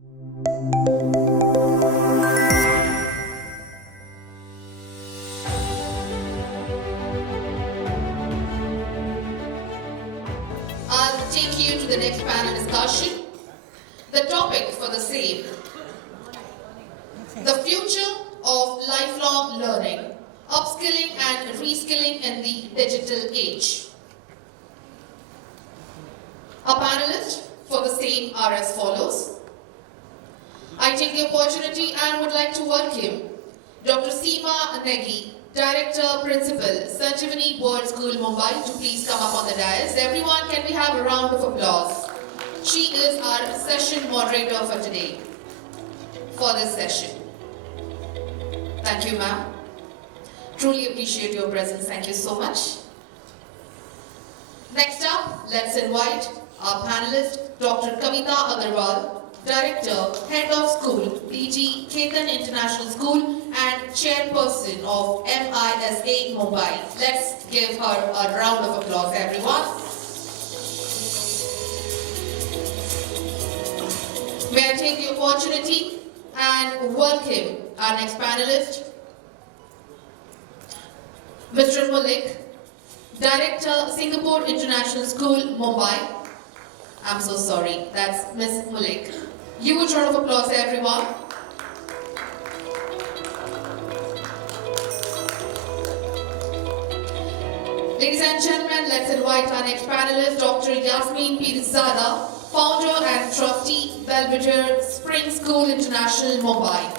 I'll take you to the next panel discussion. The topic for the same: the future of lifelong learning, upskilling and reskilling in the digital age. Our panelists for the same are as follows. I take the opportunity and would like to welcome Dr. Seema Negi, Director Principal, Sanjeevani Board School, Mumbai, to please come up on the dais. Everyone, can we have a round of applause? She is our session moderator for today, for this session. Thank you, ma'am. Truly appreciate your presence. Thank you so much. Next up, let's invite our panelist, Dr. Kavita Aggarwal, Director, Head of School, DG Khetan International School and Chairperson of MISA Mumbai. Let's give her a round of applause, everyone. May I take the opportunity and welcome our next panelist, Mr. Mullick, Director, Singapore International School, Mumbai. I'm so sorry, that's Miss Mullick. Huge round of applause, everyone. Ladies and gentlemen, let's invite our next panelist, Dr. Yasmin Pirzada, Founder and Trustee, Belvedere Spring School International, Mumbai.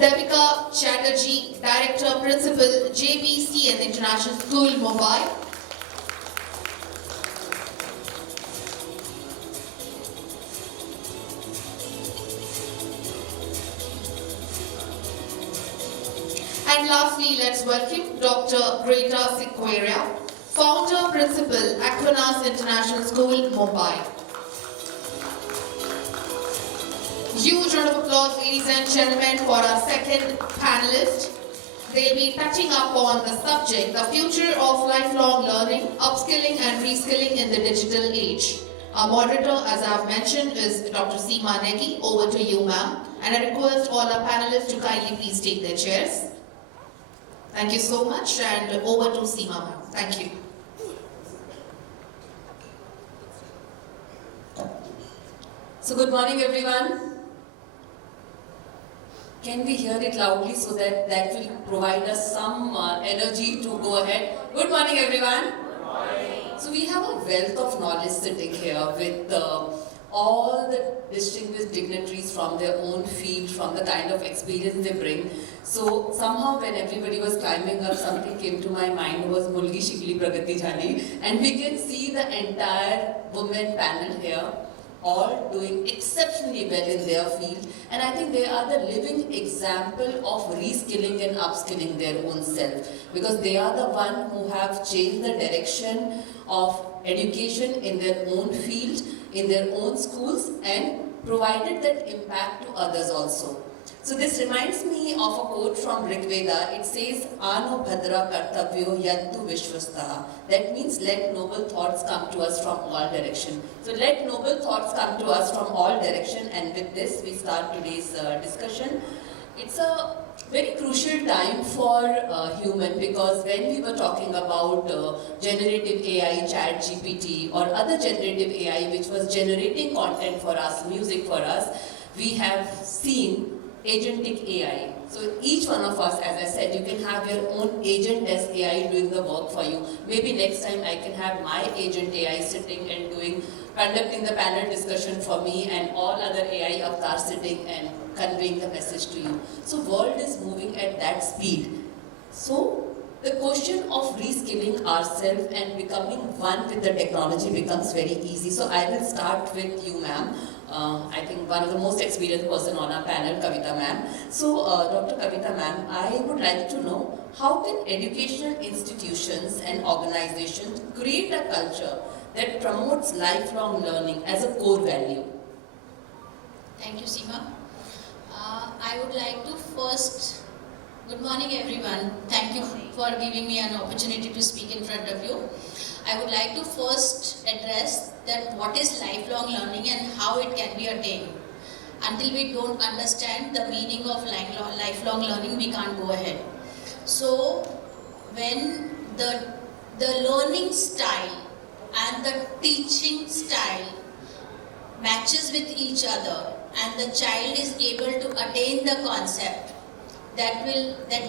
Debika, Chatterji, Director, Principal, JBCN International School, Mumbai. And lastly, let's welcome Dr. Gretta Sequeira, Founder, Principal, Aquinas International School, Mumbai. Huge round of applause, ladies and gentlemen, for our second panelist. They'll be touching up on the subject, the future of lifelong learning, upskilling and reskilling in the digital age. Our moderator, as I've mentioned, is Dr. Seema Negi. Over to you, ma'am. And I request all our panelists to kindly please take their chairs. Thank you so much, and over to Seema, ma'am. Thank you. So good morning, everyone. Can we hear it loudly so that will provide us some energy to go ahead? Good morning, everyone. Good morning. So we have a wealth of knowledge sitting here with all the distinguished dignitaries from their own field, from the kind of experience they bring. So somehow when everybody was climbing up, something came to my mind was Mulgi Shikli Pragati Jali, and we can see the entire women panel here, all doing exceptionally well in their field, and I think they are the living example of reskilling and upskilling their own self, because they are the one who have changed the direction of education in their own field, in their own schools, and provided that impact to others also. So this reminds me of a quote from Rig Veda. It says, Ano Bhadra Kartavyo Yantu Vishwastaha. That means let noble thoughts come to us from all direction. So let noble thoughts come to us from all direction, and with this we start today's discussion. It's a very crucial time for human, because when we were talking about generative AI, ChatGPT or other generative AI which was generating content for us, music for us, we have seen agentic AI. So each one of us, as I said, you can have your own agent as AI doing the work for you. Maybe next time I can have my agent AI sitting and conducting the panel discussion for me, and all other AI avatars sitting and conveying the message to you. So world is moving at that speed. So the question of reskilling ourselves and becoming one with the technology becomes very easy. So I will start with you, ma'am. I think one of the most experienced person on our panel, Kavita ma'am. So Dr. Kavita ma'am, I would like to know, how can educational institutions and organizations create a culture that promotes lifelong learning as a core value? Thank you, Seema. I would like to first Good morning, everyone. Thank you for giving me an opportunity to speak in front of you. I would like to first address that what is lifelong learning and how it can be attained. Until we don't understand the meaning of lifelong learning, we can't go ahead. So, when the learning style and the teaching style matches with each other, and the child is able to attain the concept, that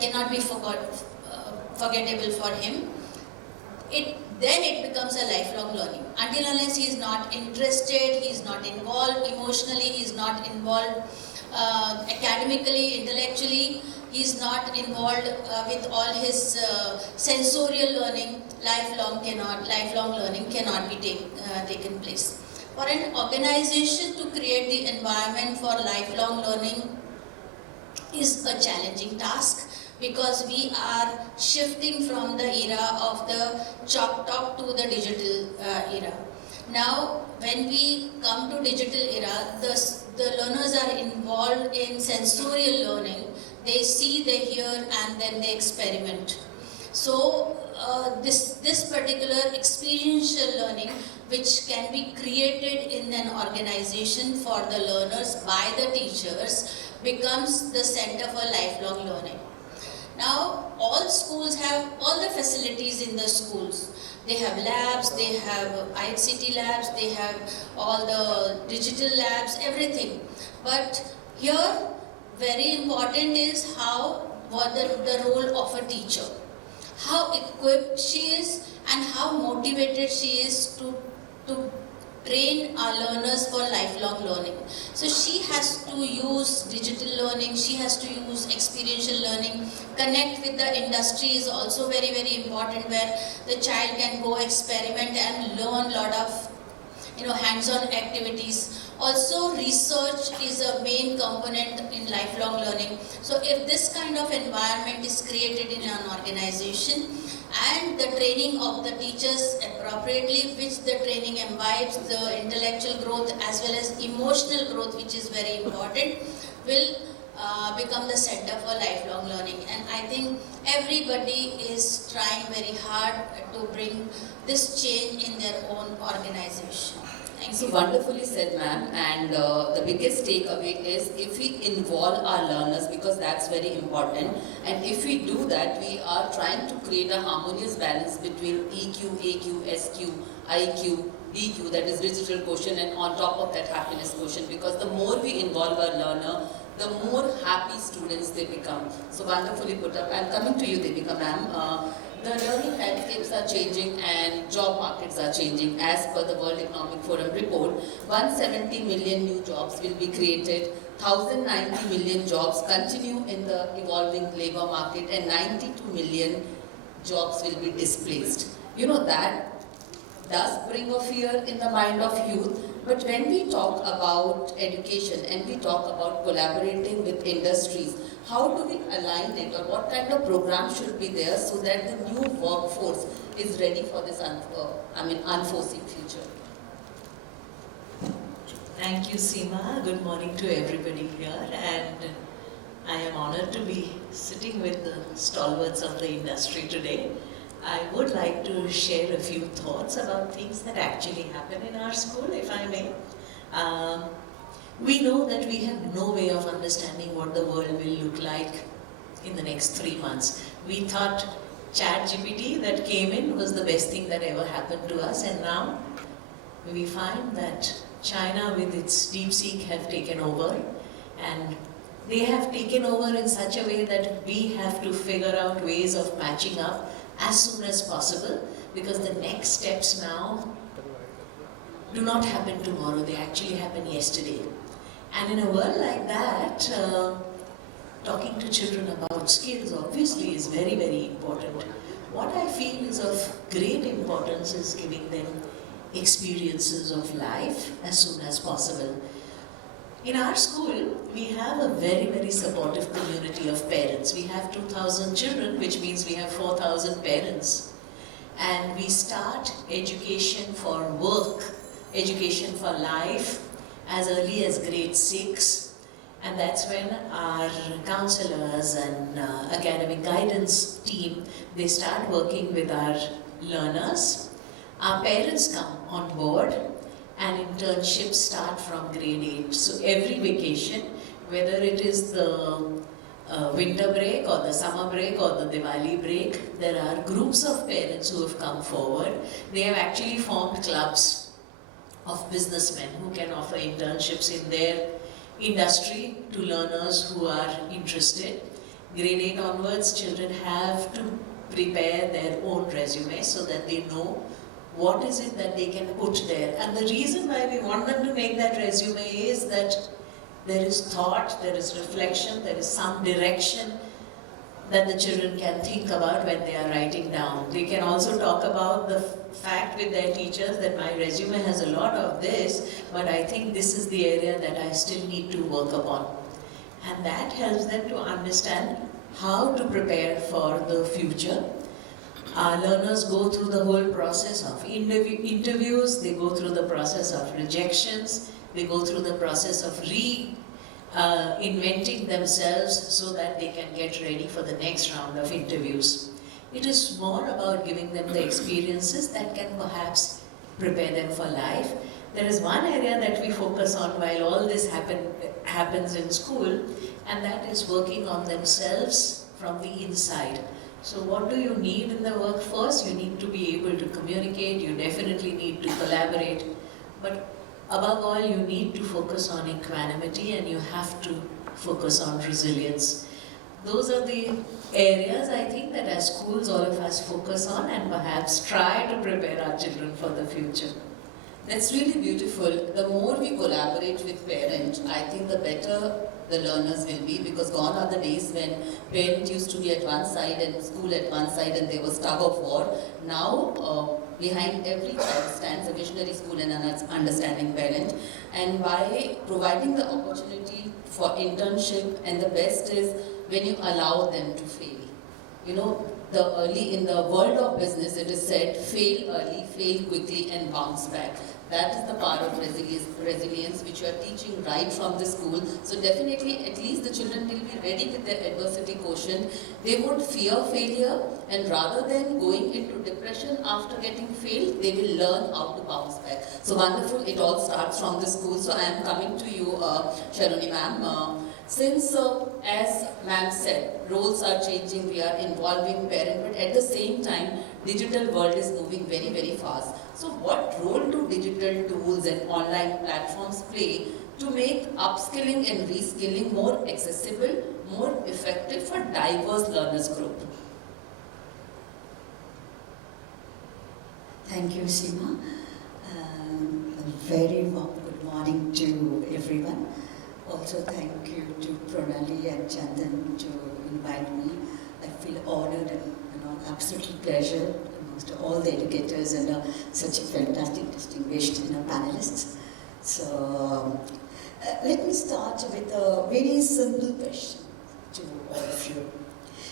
cannot be forgettable for him. Then it becomes a lifelong learning. Until unless he is not interested, he is not involved emotionally, he is not involved academically, intellectually, he is not involved with all his sensorial learning. Lifelong learning cannot be taken place. For an organization to create the environment for lifelong learning is a challenging task, because we are shifting from the era of the chalk talk to the digital era. Now, when we come to digital era, the learners are involved in sensorial learning. They see, they hear, and then they experiment. So, this particular experiential learning, which can be created in an organization for the learners by the teachers, becomes the center for lifelong learning. Now, all schools have all the facilities in the schools. They have labs, they have IGCSE labs, they have all the digital labs, everything. But here, very important is what the role of a teacher. How equipped she is and how motivated she is to train our learners for lifelong learning. So she has to use digital learning, she has to use experiential learning. Connect with the industry is also very, very important, where the child can go experiment and learn a lot of hands-on activities. Also, research is a main component in lifelong learning. So if this kind of environment is created in an organization, and the training of the teachers appropriately, which the training imbibes the intellectual growth as well as emotional growth, which is very important, will become the center for lifelong learning. And I think everybody is trying very hard to bring this change in their own organization. So wonderfully said, ma'am. And the biggest takeaway is if we involve our learners, because that's very important. And if we do that, we are trying to create a harmonious balance between EQ, AQ, SQ, IQ, DQ, that is digital quotient, and on top of that happiness quotient. Because the more we involve our learner, the more happy students they become. So wonderfully put up. And coming to you, Debika, ma'am. The learning landscapes are changing and job markets are changing. As per the World Economic Forum report, 170 million new jobs will be created, 1,090 million jobs continue in the evolving labor market, and 92 million jobs will be displaced. That does bring a fear in the mind of youth. But when we talk about education and we talk about collaborating with industries, how do we align it, or what kind of program should be there so that the new workforce is ready for this unforeseen future? Thank you, Seema. Good morning to everybody here, and I am honored to be sitting with the stalwarts of the industry today. I would like to share a few thoughts about things that actually happen in our school, if I may. We know that we have no way of understanding what the world will look like in the next 3 months. We thought ChatGPT that came in was the best thing that ever happened to us, and now we find that China with its DeepSeek have taken over, and they have taken over in such a way that we have to figure out ways of matching up as soon as possible, because the next steps now do not happen tomorrow, they actually happen yesterday. And in a world like that, talking to children about skills obviously is very, very important. What I feel is of great importance is giving them experiences of life as soon as possible. In our school, we have a very, very supportive community of parents. We have 2,000 children, which means we have 4,000 parents. And we start education for work, education for life, as early as grade 6. And that's when our counselors and academic guidance team, they start working with our learners. Our parents come on board and internships start from grade 8. So every vacation, whether it is the winter break or the summer break or the Diwali break, there are groups of parents who have come forward. They have actually formed clubs of businessmen who can offer internships in their industry to learners who are interested. Grade 8 onwards, children have to prepare their own resume so that they know what is it that they can put there. And the reason why we want them to make that resume is that there is thought, there is reflection, there is some direction that the children can think about when they are writing down. They can also talk about the fact with their teachers that my resume has a lot of this, but I think this is the area that I still need to work upon. And that helps them to understand how to prepare for the future. Our learners go through the whole process of interviews, they go through the process of rejections, they go through the process of inventing themselves so that they can get ready for the next round of interviews. It is more about giving them the experiences that can perhaps prepare them for life. There is one area that we focus on while all this happens in school, and that is working on themselves from the inside. So what do you need in the workforce? You need to be able to communicate, you definitely need to collaborate, but above all, you need to focus on equanimity and you have to focus on resilience. Those are the areas I think that as schools all of us focus on and perhaps try to prepare our children for the future. That's really beautiful. The more we collaborate with parents, I think the better the learners will be, because gone are the days when parent used to be at one side and school at one side and there was tug of war. Now, behind every child stands a visionary school and an understanding parent. And by providing the opportunity for internship, and the best is when you allow them to fail. You know, in the world of business, it is said, fail early, fail quickly and bounce back. That is the power of resilience which you are teaching right from the school. So definitely, at least the children will be ready with their adversity quotient. They won't fear failure, and rather than going into depression after getting failed, they will learn how to bounce back. So wonderful, it all starts from the school. So I am coming to you, Sharonee ma'am. Since, as ma'am said, roles are changing, we are involving parents, but at the same time, digital world is moving very, very fast. So what role do digital tools and online platforms play to make upskilling and reskilling more accessible, more effective for diverse learners group? Thank you, Seema. A very warm good morning to everyone. Also, thank you to Pranali and Chandan to invite me. I feel honored and absolutely pleasure amongst all the educators and such a fantastic, distinguished panelists. So, let me start with a very simple question to all of you.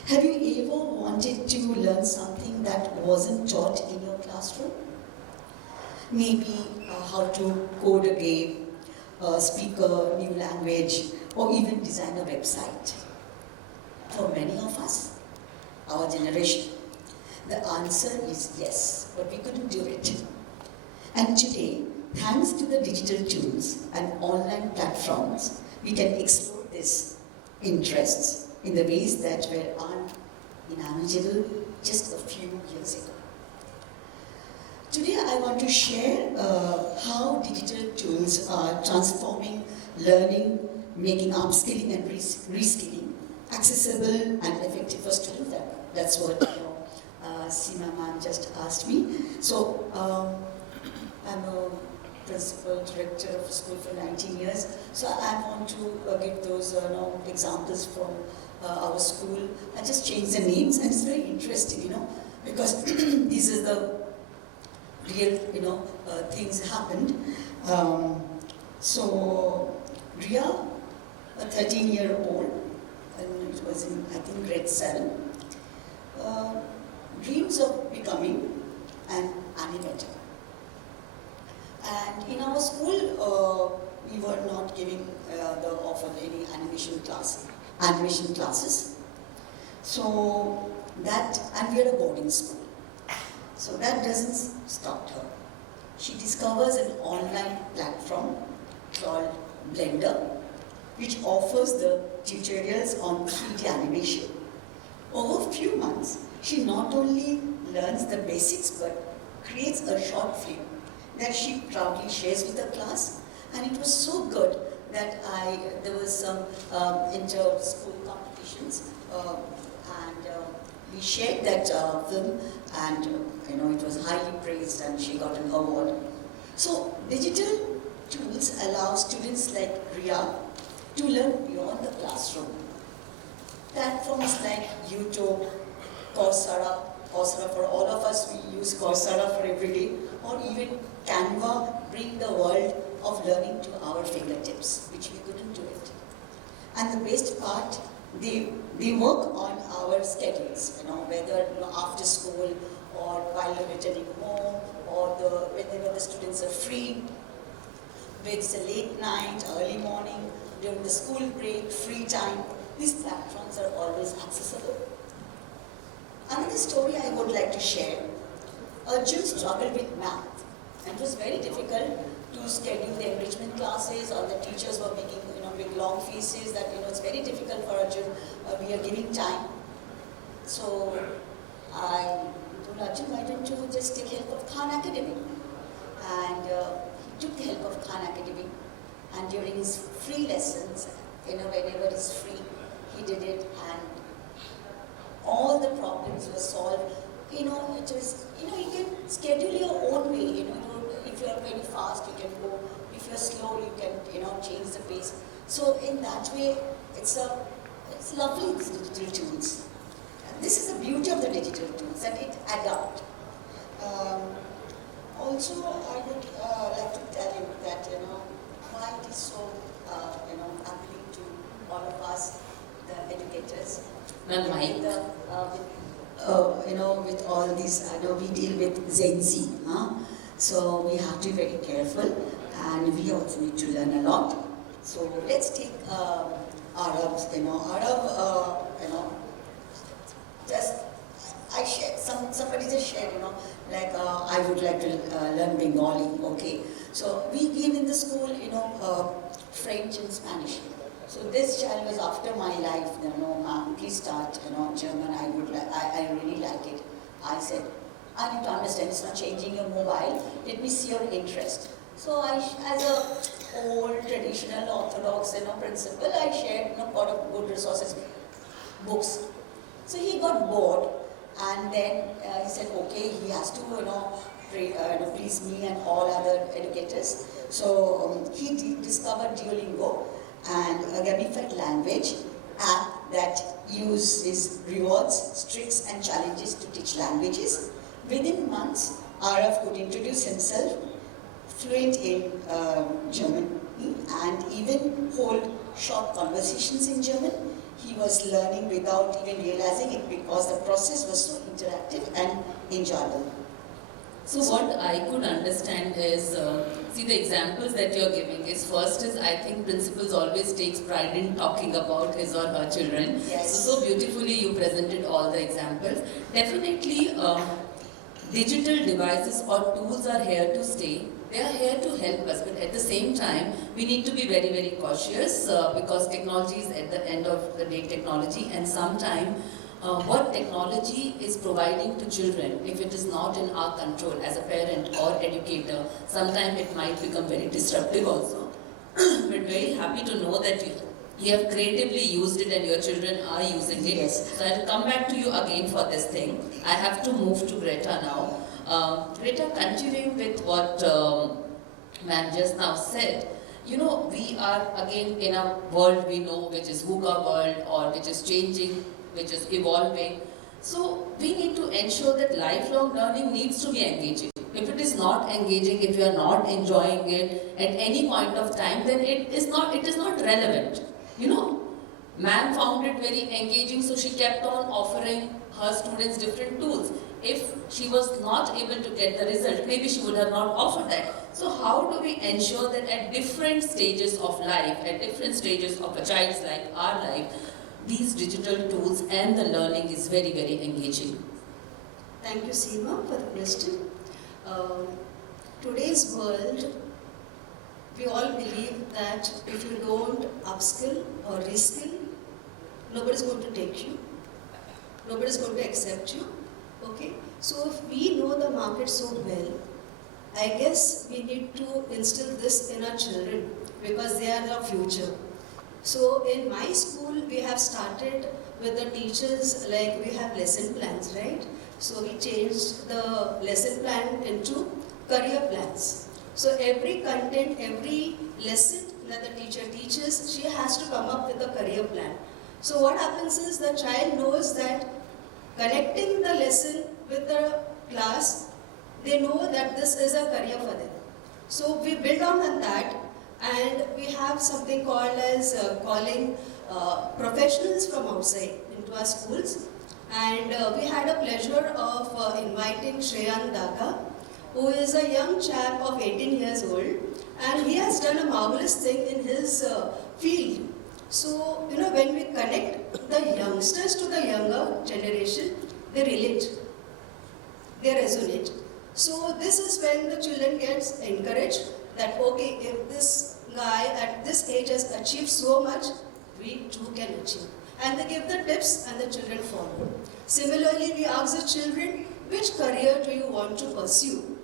Have you ever wanted to learn something that wasn't taught in your classroom? Maybe how to code a game, speak a new language, or even design a website. For many of us, our generation, the answer is yes, but we couldn't do it. And today, thanks to the digital tools and online platforms, we can explore these interests in the ways that were unimaginable just a few years ago. Today I want to share how digital tools are transforming learning, making upskilling and reskilling accessible and effective for students. That's what Seema ma'am just asked me. So I'm a principal director of a school for 19 years. So I want to give those examples from our school. I just changed the names, and it's very interesting, because this is the real, things happened. So Ria, a 13-year-old, and it was in, I think, grade 7, dreams of becoming an animator. And in our school, we were not giving the offer any animation classes. So that, and we are a boarding school. So that doesn't stop her. She discovers an online platform called Blender, which offers the tutorials on 3D animation. Over a few months, she not only learns the basics but creates a short film that she proudly shares with the class. And it was so good that there was some inter-school competitions and we shared that film, and it was highly praised and she got an award. So digital tools allow students like Ria to learn beyond the classroom. Platforms like YouTube, Coursera for all of us, we use Coursera for every day, or even Canva bring the world of learning to our fingertips, which we couldn't do it. And the best part, they work on our schedules, whether after school or while returning home, or whenever the students are free, whether it's a late night, early morning, during the school break, free time. These platforms are always accessible. Another story I would like to share. Arjun struggled with math, and it was very difficult to schedule the enrichment classes, or the teachers were making big long faces that it's very difficult for Arjun. We are giving time. So I told Arjun, why don't you just take help of Khan Academy? And he took the help of Khan Academy, and during his free lessons, whenever he's free, he did it, and all the problems were solved. It was, you can schedule your own way. If you are very fast, you can go. If you are slow, you can, change the pace. So in that way, it's lovely, these digital tools. And this is the beauty of the digital tools, that it adapt. Also, I would like to tell you that, why it is so, appealing to all of us, the educators. With all these, we deal with Gen Z, so we have to be very careful, and we also need to learn a lot. So let's take Arabs, I shared, somebody just shared, I would like to learn Bengali, okay. So we give in the school, French and Spanish. So this child was after my life, ma'am, please start, German, I really like it. I said, I need to understand, it's not changing your mobile, let me see your interest. So as a old, traditional, orthodox, principal, I shared, a lot of good resources, books. So he got bored, and then he said, okay, he has to, please me and all other educators. So he discovered Duolingo, and a gamified language app that uses rewards, tricks and challenges to teach languages. Within months, Arav could introduce himself fluent in German and even hold short conversations in German. He was learning without even realizing it because the process was so interactive and enjoyable. So what I could understand is, see, the examples that you're giving is, first is, I think principals always takes pride in talking about his or her children. Yes. So beautifully you presented all the examples. Definitely digital devices or tools are here to stay. They are here to help us, but at the same time, we need to be very, very cautious because technology is at the end of the day technology, and sometimes what technology is providing to children, if it is not in our control as a parent or educator, sometimes it might become very disruptive also. But very happy to know that you have creatively used it and your children are using it. Yes. So I'll come back to you again for this thing. I have to move to Gretta now. Gretta, continuing with what ma'am just now said, we are again in a world we know which is VUCA world, or which is changing, which is evolving. So we need to ensure that lifelong learning needs to be engaging. If it is not engaging, if you are not enjoying it at any point of time, then it is not relevant. Ma'am found it very engaging, so she kept on offering her students different tools. if she was not able to get the result, maybe she would have not offered that. So how do we ensure that at different stages of life, at different stages of a child's life, our life, these digital tools and the learning is very, very engaging? Thank you, Seema, for the question. Today's world, we all believe that if you don't upskill or reskill, nobody's going to take you, nobody's going to accept you. Okay? So if we know the market so well, I guess we need to instill this in our children because they are the future. So in my school, we have started with the teachers, like we have lesson plans, right? So we changed the lesson plan into career plans. So every content, every lesson that the teacher teaches, she has to come up with a career plan. So what happens is the child knows that connecting the lesson with the class, they know that this is a career for them. So we build on that, and we have something called as calling professionals from outside into our schools. And we had a pleasure of inviting Shreyan Daga, who is a young chap of 18 years old, and he has done a marvelous thing in his field. So, when we connect the youngsters to the younger generation, they relate, they resonate. So this is when the children gets encouraged that, okay, if this guy at this age has achieved so much, we too can achieve. And they give the tips and the children follow. Similarly, we ask the children, which career do you want to pursue?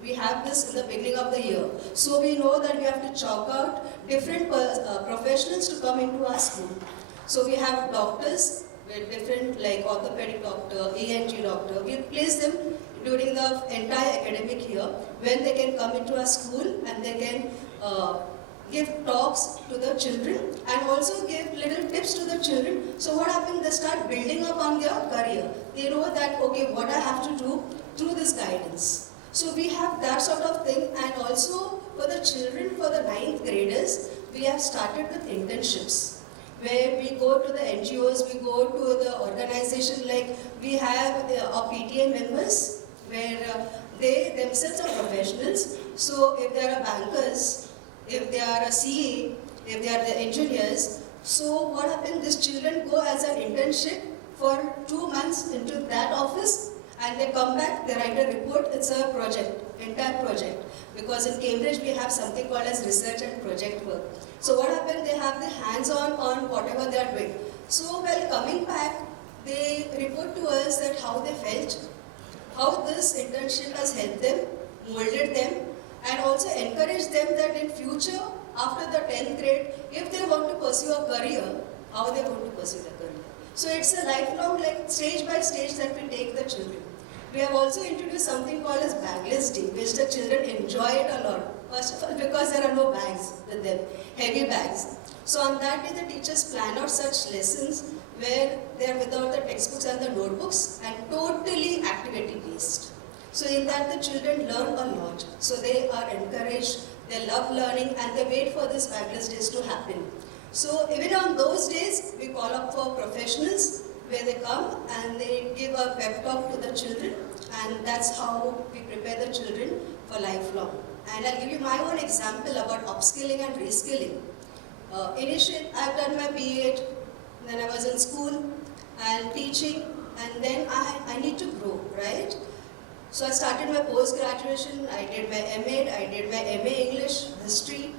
We have this in the beginning of the year. So we know that we have to chalk out different professionals to come into our school. So we have doctors with different, like orthopedic doctor, ENT doctor. We place them during the entire academic year when they can come into our school and they can give talks to the children and also give little tips to the children. So what happens, they start building up on their career. They know that, okay, what I have to do through this guidance. So we have that sort of thing, and also for the children, for the 9th graders, we have started with internships where we go to the NGOs, we go to the organization, like we have our PTA members where they themselves are professionals. So if they are bankers, if they are a CA, if they are the engineers, so what happens, these children go as an internship for 2 months into that office, and they come back, they write a report. It's a project, entire project. Because in Cambridge we have something called as research and project work. So what happened, they have the hands-on on whatever they are doing. So while coming back, they report to us that how they felt, how this internship has helped them, molded them, and also encouraged them that in future, after the 10th grade, if they want to pursue a career, how they want to pursue the career. So it's a lifelong, like stage by stage that we take the children. We have also introduced something called as bagless day, which the children enjoy it a lot. First of all, because there are no bags with them, heavy bags. So on that day, the teachers plan out such lessons where they are without the textbooks and the notebooks and totally activity based. So in that, the children learn a lot. So they are encouraged, they love learning, and they wait for these bagless days to happen. So even on those days, we call up for professionals where they come and they give a pep talk to the children, and that's how we prepare the children for lifelong. And I'll give you my own example about upskilling and reskilling. Initially, I've done my B.Ed, then I was in school and teaching, and then I need to grow, right? So I started my post-graduation, I did my M.Ed, I did my M.A. English, History,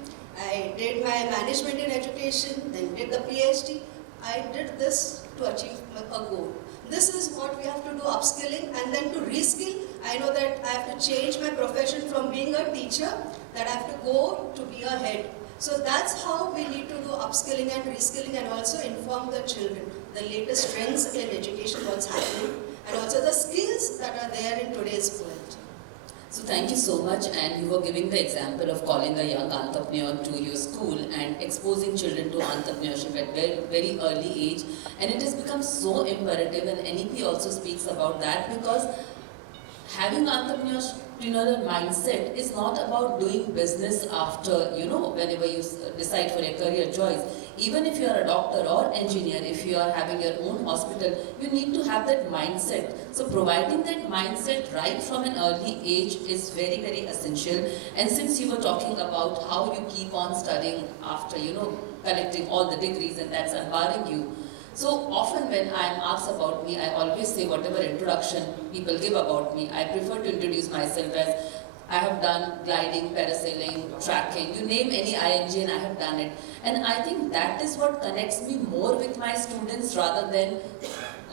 I did my management in education, then did the PhD. I did this to achieve a goal. This is what we have to do, upskilling, and then to reskill. I know that I have to change my profession from being a teacher, that I have to go to be a head. So that's how we need to do upskilling and reskilling, and also inform the children the latest trends in education, what's happening, and also the skills that are there in today's world. So thank you so much, and you were giving the example of calling a young entrepreneur to your school and exposing children to entrepreneurship at very, very early age, and it has become so imperative, and NEP also speaks about that, because having entrepreneurial mindset is not about doing business after, whenever you decide for a career choice. Even if you are a doctor or engineer, if you are having your own hospital, you need to have that mindset. So providing that mindset right from an early age is very, very essential. And since you were talking about how you keep on studying after, collecting all the degrees, and that's unbarring you. So often when I am asked about me, I always say whatever introduction people give about me, I prefer to introduce myself as I have done gliding, parasailing, tracking, you name any ING and I have done it. And I think that is what connects me more with my students rather than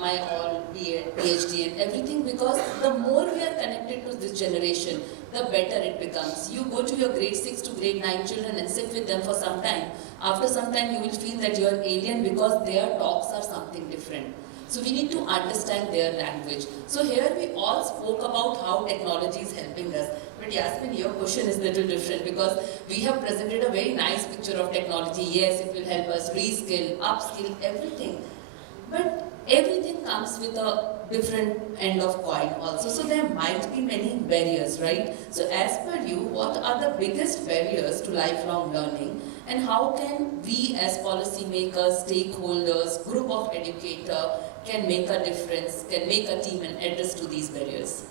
my all PhD and everything, because the more we are connected to this generation, the better it becomes. You go to your grade 6 to grade 9 children and sit with them for some time. After some time you will feel that you are alien because their talks are something different. So we need to understand their language. So here we all spoke about how technology is helping us. But Yasmin, your question is a little different because we have presented a very nice picture of technology. Yes, it will help us reskill, upskill, everything. But everything comes with a different end of coin also. So there might be many barriers, right? So as per you, what are the biggest barriers to lifelong learning? And how can we as policymakers, stakeholders, group of educators can make a difference, can make a team and address to these barriers?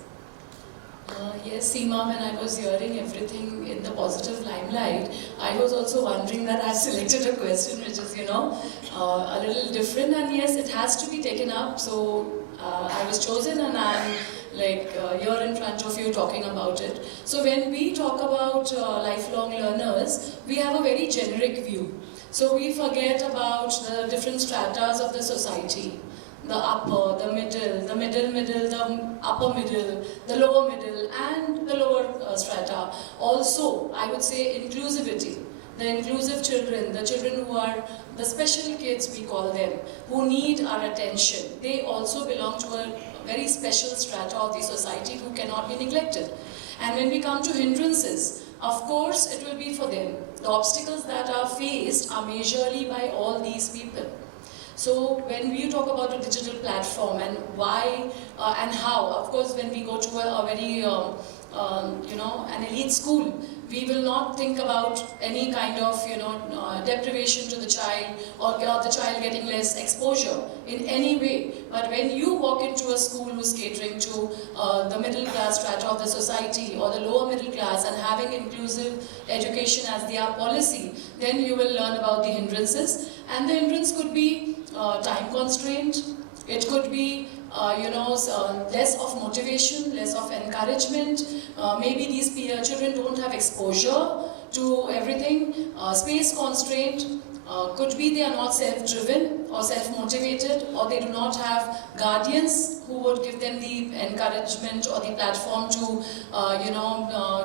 Yes, Seema, when I was hearing everything in the positive limelight, I was also wondering that I've selected a question which is, a little different, and yes, it has to be taken up. So I was chosen and I'm here in front of you talking about it. So when we talk about lifelong learners, we have a very generic view. So we forget about the different stratas of the society. The upper, the middle, the upper middle, the lower middle, and the lower strata. Also, I would say inclusivity. The inclusive children, the children who are the special kids, we call them, who need our attention. They also belong to a very special strata of the society who cannot be neglected. And when we come to hindrances, of course, it will be for them. The obstacles that are faced are majorly by all these people. So when we talk about a digital platform and why and how, of course, when we go to a very, an elite school, we will not think about any kind of, deprivation to the child or the child getting less exposure in any way. But when you walk into a school who's catering to the middle class strata of the society or the lower middle class and having inclusive education as their policy, then you will learn about the hindrances. And the hindrance could be time constraint, it could be less of motivation, less of encouragement. Maybe these children don't have exposure to everything. Space constraint, could be they are not self-driven or self-motivated, or they do not have guardians who would give them the encouragement or the platform to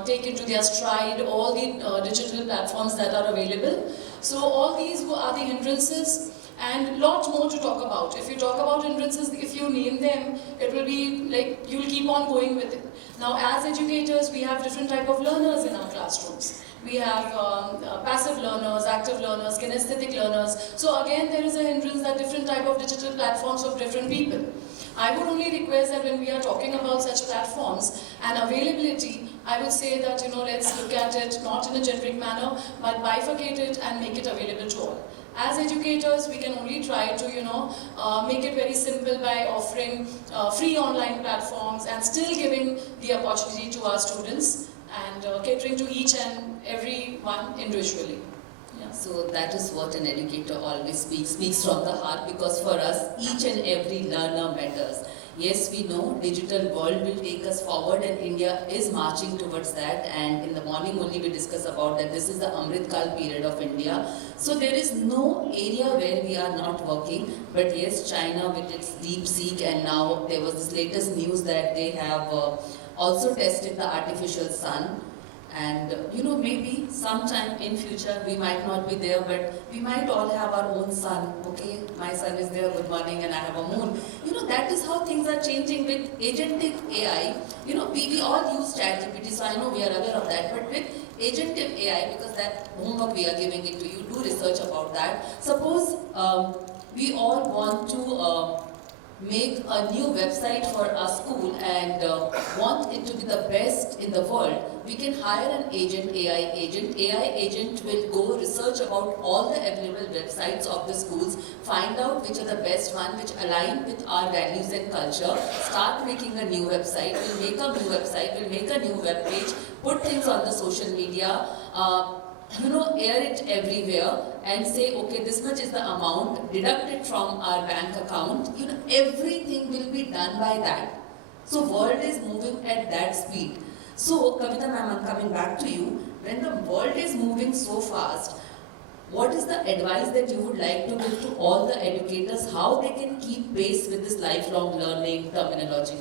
take into their stride all the digital platforms that are available. So all these are the hindrances. And lot more to talk about. If you talk about hindrances, if you name them, it will be like you'll keep on going with it. Now, as educators, we have different type of learners in our classrooms. We have passive learners, active learners, kinesthetic learners. So again, there is a hindrance that different type of digital platforms of different people. I would only request that when we are talking about such platforms and availability, I would say that let's look at it not in a generic manner, but bifurcate it and make it available to all. As educators, we can only try to, make it very simple by offering free online platforms and still giving the opportunity to our students and catering to each and every one individually. Yeah. So that is what an educator always speaks from the heart, because for us, each and every learner matters. Yes, we know digital world will take us forward and India is marching towards that, and in the morning only we discuss about that this is the Amrit Kal period of India. So there is no area where we are not working, but yes, China with its DeepSeek, and now there was this latest news that they have also tested the artificial sun. And maybe sometime in future we might not be there, but we might all have our own sun. Okay, my son is there, good morning, and I have a moon. That is how things are changing with agentic AI. We all use ChatGPT, so I know we are aware of that. But with agentic AI, because that homework we are giving it to you, do research about that. Suppose we all want to make a new website for our school and want it to be the best in the world, we can hire an agent, AI agent. AI agent will go research about all the available websites of the schools, find out which are the best one, which align with our values and culture, start making a new website, we'll make a new website, we'll make a new web page, put things on the social media, air it everywhere and say, okay, this much is the amount, deduct it from our bank account. Everything will be done by that. So world is moving at that speed. So Kavita ma'am, I'm coming back to you. When the world is moving so fast, what is the advice that you would like to give to all the educators, how they can keep pace with this lifelong learning terminology?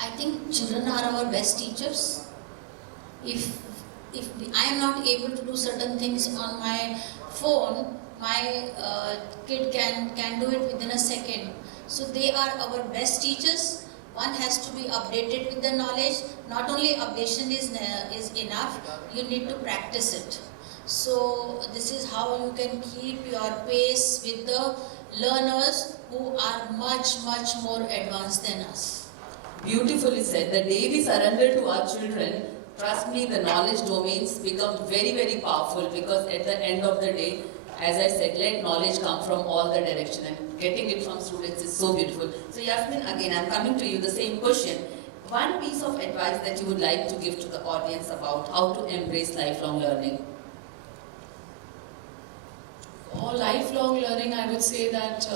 I think children are our best teachers. If I am not able to do certain things on my phone, my kid can do it within a second. So they are our best teachers. One has to be updated with the knowledge. Not only updation is enough, you need to practice it. So this is how you can keep your pace with the learners who are much, much more advanced than us. Beautifully said. The day we surrender to our children, trust me, the knowledge domains become very, very powerful, because at the end of the day, as I said, let knowledge come from all the direction, and getting it from students is so beautiful. So Yasmin, again, I'm coming to you, the same question. One piece of advice that you would like to give to the audience about how to embrace lifelong learning? For lifelong learning, I would say that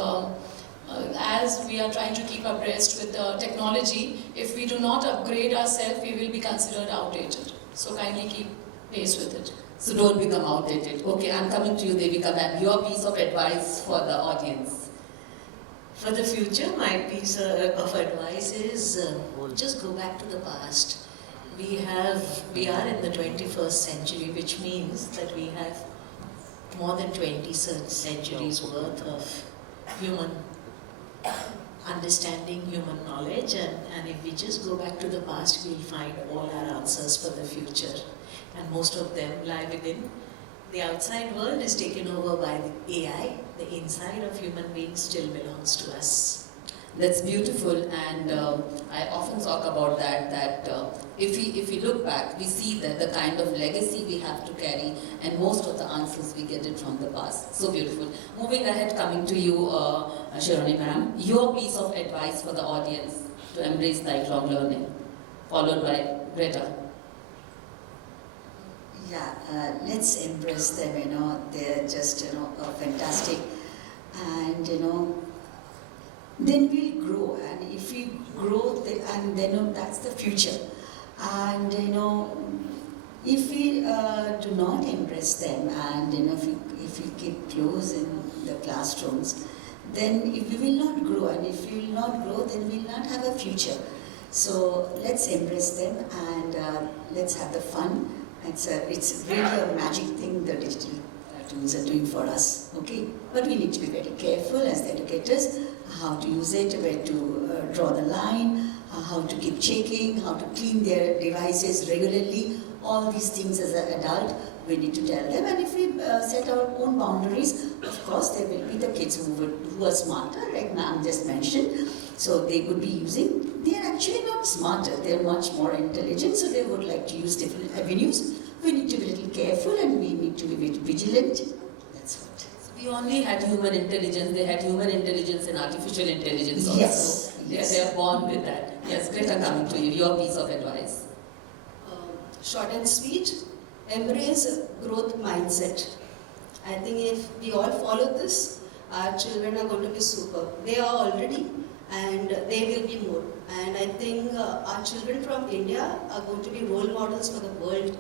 as we are trying to keep abreast with technology, if we do not upgrade ourselves, we will be considered outdated. So kindly keep pace with it. So don't become outdated. Okay, I'm coming to you, Debika ma'am. Your piece of advice for the audience. For the future, my piece of advice is just go back to the past. We are in the 21st century, which means that we have more than 20 centuries worth of human understanding, human knowledge, and if we just go back to the past, we'll find all our answers for the future. And most of them lie within. The outside world is taken over by the AI. The inside of human beings still belongs to us. That's beautiful, and I often talk about that if we look back, we see that the kind of legacy we have to carry, and most of the answers we get it from the past. So beautiful. Moving ahead, coming to you, Sharonee ma'am, your piece of advice for the audience to embrace lifelong learning, followed by Gretta. Yeah, let's embrace them, they're just, fantastic. And, then we'll grow, and if we grow, and then that's the future. And, if we do not embrace them, and, if we keep close in the classrooms, then we will not grow, and if we will not grow, then we will not have a future. So let's embrace them, and let's have the fun. It's really a magic thing the digital tools are doing for us, okay? But we need to be very careful as the educators, how to use it, where to draw the line, how to keep checking, how to clean their devices regularly. All these things as an adult, we need to tell them. And if we set our own boundaries, of course, there will be the kids who are smarter, like ma'am just mentioned. So they would be using, they are actually not smarter, they are much more intelligent, so they would like to use different avenues. We need to be a little careful, and we need to be vigilant. That's what. So we only had human intelligence, they had human intelligence and artificial intelligence also. Yes. Yes. They are born with that. Yes, Greta, coming to you, your piece of advice. Short and sweet, embrace growth mindset. I think if we all follow this, our children are going to be super. They are already, and they will be more. And I think our children from India are going to be role models for the world.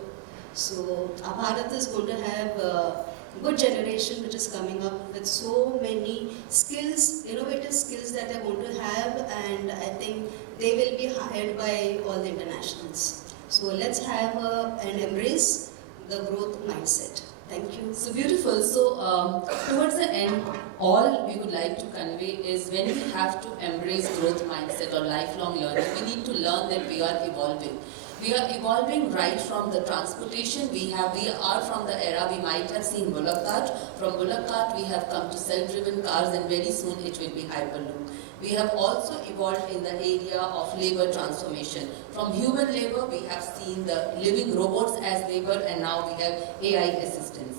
So our Bharat is going to have a good generation which is coming up with so many skills, innovative skills that they're going to have, and I think they will be hired by all the internationals. So let's have and embrace the growth mindset. Thank you. So beautiful. So towards the end, all we would like to convey is when we have to embrace growth mindset or lifelong learning, we need to learn that we are evolving. We are evolving right from the transportation. We are from the era, we might have seen Mullick cart. From Mullick cart, we have come to self-driven cars, and very soon it will be Hyperloop. We have also evolved in the area of labor transformation. From human labor, we have seen the living robots as labor, and now we have AI assistants.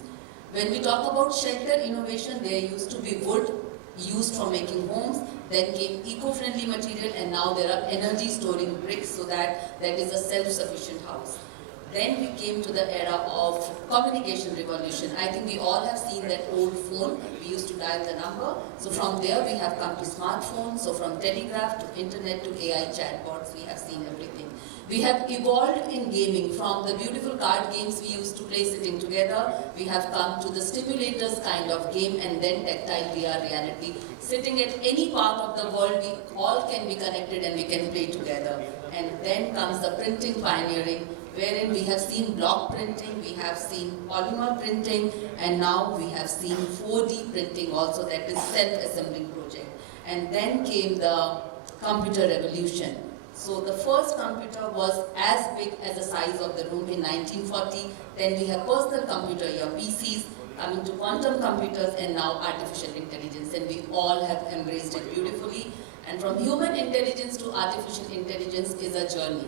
When we talk about shelter innovation, there used to be wood used for making homes, then came eco-friendly material, and now there are energy storing bricks, so that is a self-sufficient house. Then we came to the era of communication revolution. I think we all have seen that old phone. We used to dial the number. So from there we have come to smartphones. So from telegraph to internet to AI chatbots, we have seen everything. We have evolved in gaming. From the beautiful card games we used to play sitting together, we have come to the stimulators kind of game, and then tactile VR reality. Sitting at any part of the world, we all can be connected and we can play together. And then comes the printing pioneering, wherein we have seen block printing, we have seen polymer printing, and now we have seen 4D printing also, that is self-assembling project. And then came the computer revolution. So the first computer was as big as the size of the room in 1940. Then we have personal computer, your PCs, coming to quantum computers, and now artificial intelligence. And we all have embraced it beautifully. And from human intelligence to artificial intelligence is a journey.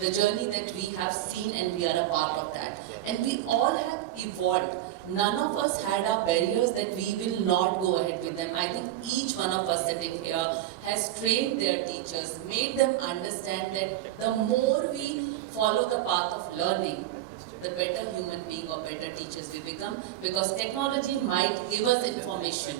The journey that we have seen, and we are a part of that. And we all have evolved. None of us had our barriers that we will not go ahead with them. I think each one of us sitting here has trained their teachers, made them understand that the more we follow the path of learning, the better human being or better teachers we become, because technology might give us information.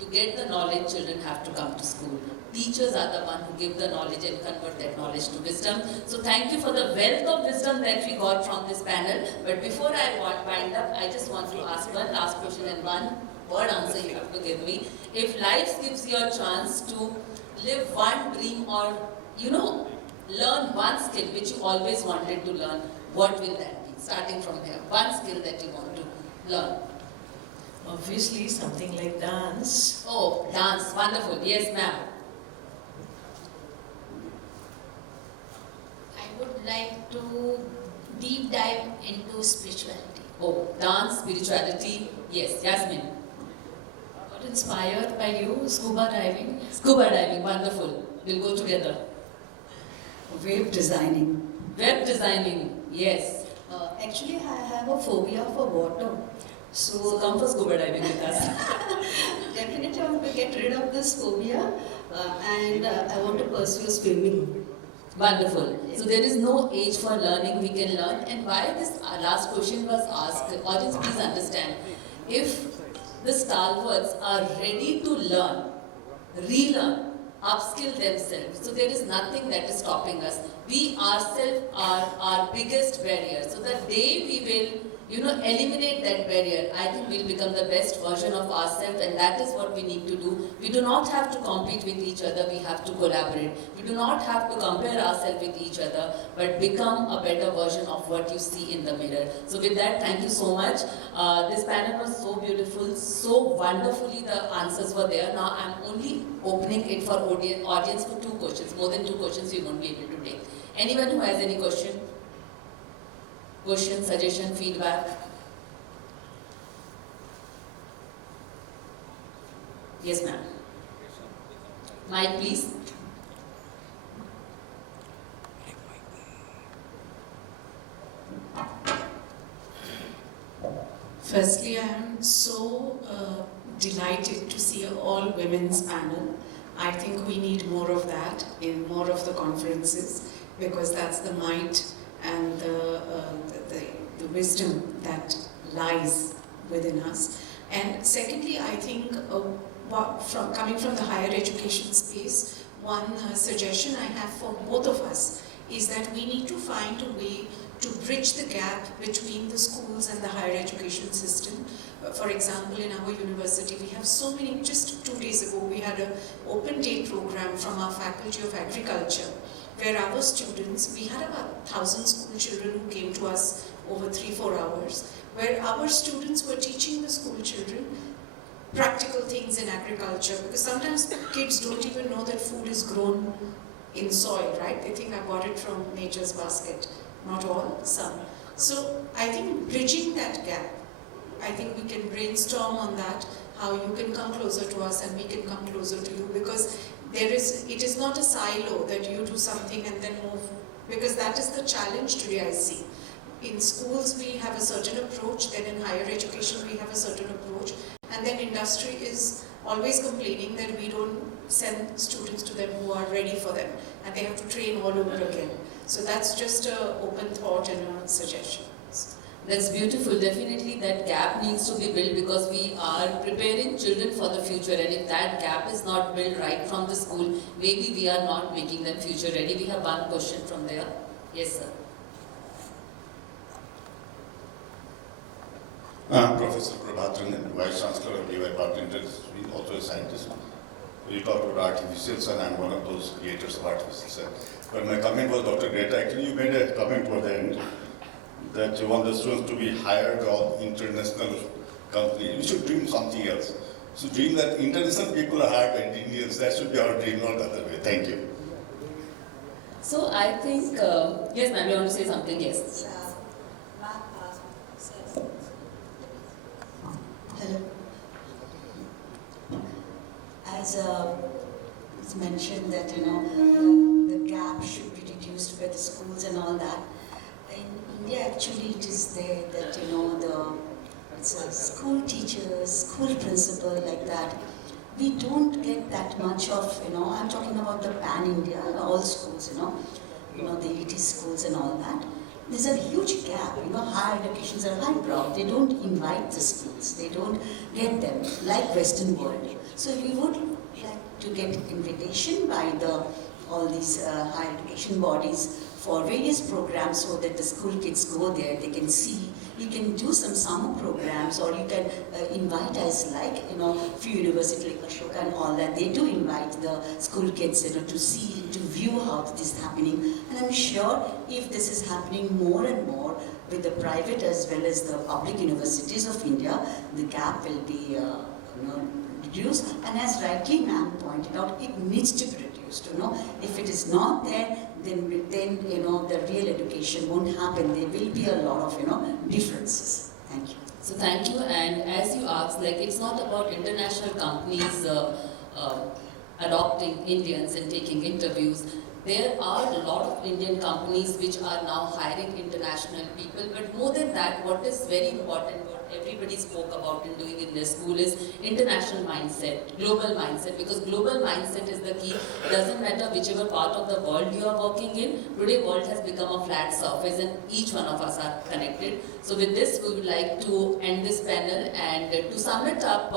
To get the knowledge, children have to come to school. Teachers are the one who give the knowledge and convert that knowledge to wisdom. So thank you for the wealth of wisdom that we got from this panel. But before I wind up, I just want to ask one last question and one word answer you have to give me. If life gives you a chance to live one dream or, learn one skill which you always wanted to learn, what will that be? Starting from here, one skill that you want to learn. Obviously, something like dance. Oh, dance, wonderful. Yes, ma'am. I would like to deep dive into spirituality. Oh, dance, spirituality. Yes, Yasmin. Got inspired by you, scuba diving. Scuba diving, wonderful. We'll go together. Web designing. Web designing, yes. Actually, I have a phobia for water. So come for scuba diving with us. Definitely I want to get rid of this phobia and I want to pursue swimming. Wonderful. So there is no age for learning, we can learn. And why this last question was asked, audience please understand, if the stalwarts are ready to learn, relearn, upskill themselves, so there is nothing that is stopping us. We ourselves are our biggest barrier. So the day we will eliminate that barrier, I think we'll become the best version of ourselves, and that is what we need to do. We do not have to compete with each other, we have to collaborate. We do not have to compare ourselves with each other, but become a better version of what you see in the mirror. So with that, thank you so much. This panel was so beautiful, so wonderfully the answers were there. Now I'm only opening it for audience for 2 questions. More than 2 questions we won't be able to take. Anyone who has any question? Question, suggestion, feedback? Yes, ma'am. Mic, please. Firstly, I am so delighted to see all women's panel. I think we need more of that in more of the conferences, because that's the might and the wisdom that lies within us. And secondly, I think coming from the higher education space, one suggestion I have for both of us is that we need to find a way to bridge the gap between the schools and the higher education system. For example, in our university, we have so many, just 2 days ago, we had an open day program from our Faculty of Agriculture, where our students, we had about 1,000 school children who came to us over 3-4 hours, where our students were teaching the school children practical things in agriculture, because sometimes kids don't even know that food is grown in soil, right? They think I bought it from nature's basket. Not all, some. So I think bridging that gap, I think we can brainstorm on that, how you can come closer to us and we can come closer to you, because it is not a silo that you do something and then move, because that is the challenge today I see. In schools we have a certain approach, then in higher education we have a certain approach, and then industry is always complaining that we don't send students to them who are ready for them and they have to train all over again. So that's just an open thought and a suggestion. That's beautiful. Definitely that gap needs to be built, because we are preparing children for the future, and if that gap is not built right from the school, maybe we are not making them future ready. We have one question from there. Yes, sir. Professor Prabhatran, Vice Chancellor of DY Department, also a scientist. You talked about artificial sun, I'm one of those creators of artificial sun. But my comment was, Dr. Gretta, actually you made a comment toward the end that you want the students to be hired on international company. We should dream something else. So dream that international people are hired by Indians, that should be our dream, not the other way. Thank you. So I think, yes ma'am, you want to say something? Yes. Hello. As it's mentioned that the gap should be reduced by the schools and all that. In India, actually, it is there that it's a school teachers, school principal like that. We don't get that much of I'm talking about the pan India, all schools, the elite schools and all that. There's a huge gap, higher educations are highbrow. They don't invite the schools, they don't get them like Western world. So we would like to get invitation by all these higher education bodies for various programs, so that the school kids go there, they can see. You can do some summer programs, or you can invite us, like few universities like Ashoka and all that. They do invite the school kids to see, to view how this is happening. And I'm sure if this is happening more and more with the private as well as the public universities of India, the gap will be reduced. And as rightly ma'am pointed out, it needs to be reduced. If it is not there, then the real education won't happen. There will be a lot of differences. Thank you. So thank you. And as you asked, it's not about international companies adopting Indians and taking interviews. There are a lot of Indian companies which are now hiring international people, but more than that, what is very important, what everybody spoke about in doing in their school, is international mindset, global mindset, because global mindset is the key. It doesn't matter whichever part of the world you are working in. Today, world has become a flat surface and each one of us are connected. So with this, we would like to end this panel, and to sum it up,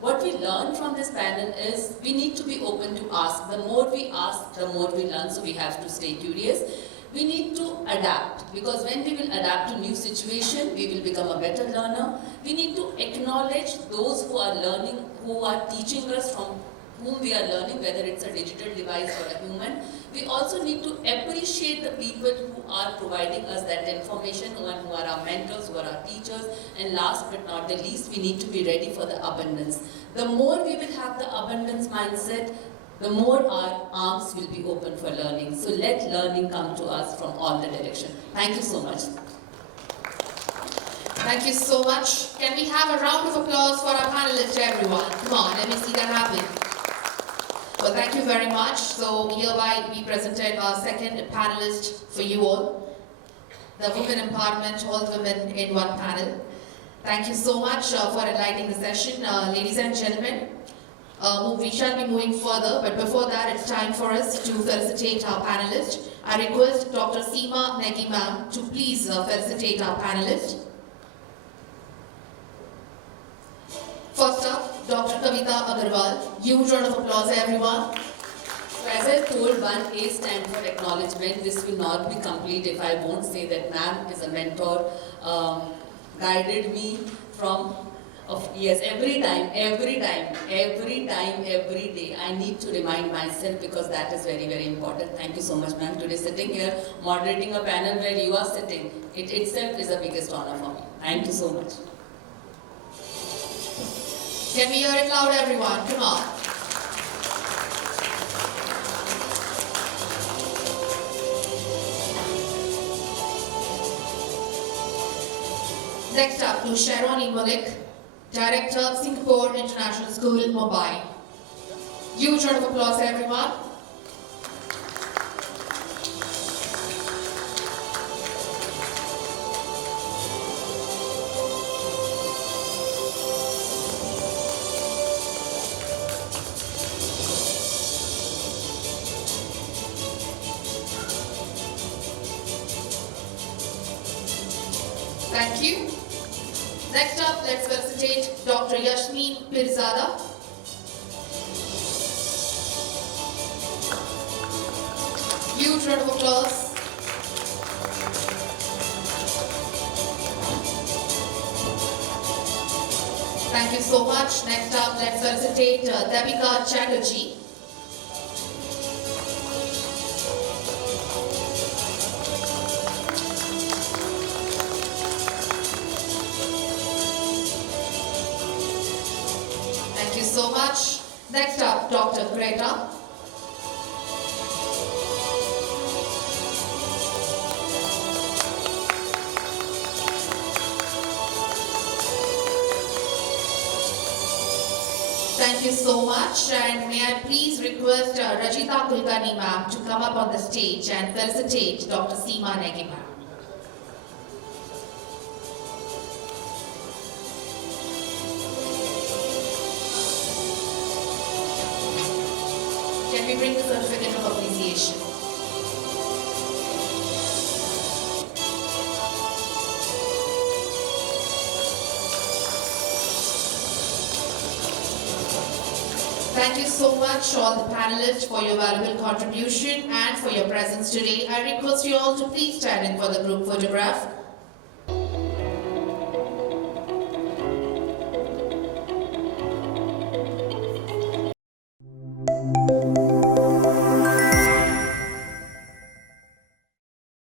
what we learn from this panel is we need to be open to ask. The more we ask, the more we learn, so we have to stay curious. We need to adapt, because when we will adapt to new situation, we will become a better learner. We need to acknowledge those who are learning, who are teaching us, from whom we are learning, whether it's a digital device or a human. We also need to appreciate the people who are providing us that information, who are our mentors, who are our teachers. And last but not the least, we need to be ready for the abundance. The more we will have the abundance mindset, the more our arms will be open for learning. So let learning come to us from all the directions. Thank you so much. Thank you so much. Can we have a round of applause for our panelists, everyone? Come on, let me see that happen. Well, thank you very much. So hereby we presented our second panelist for you all. The women empowerment, all women in one panel. Thank you so much for enlightening the session. Ladies and gentlemen, we shall be moving further, but before that it's time for us to felicitate our panelist. I request Dr. Seema Negi ma'am to please felicitate our panelist. First up, Dr. Kavita Aggarwal. Huge round of applause, everyone. So as I told, 1A stand for acknowledgement. This will not be complete if I won't say that ma'am is a mentor, guided me from, yes, every day, I need to remind myself, because that is very, very important. Thank you so much, ma'am. Today sitting here, moderating a panel where you are sitting, it itself is the biggest honor for me. Thank you so much. Can we hear it loud, everyone? Come on. Next up to Sharonee Mullick, Director, Singapore International School, Mumbai. Huge round of applause, everyone. Thank you. Next up, let's felicitate Dr. Yasmin Pirzada. Huge round of applause. Thank you so much. Next up, let's felicitate Debika Chatterji. Thank you so much. Next up, Dr. Gretta. Thank you so much, and may I please request Rajita Kulkarni ma'am to come up on the stage and felicitate Dr. Seema Negi ma'am. Can we bring the certificate of appreciation? Thank you so much, all the panelists, for your valuable contribution and for your presence today. I request you all to please stand in for the group photograph.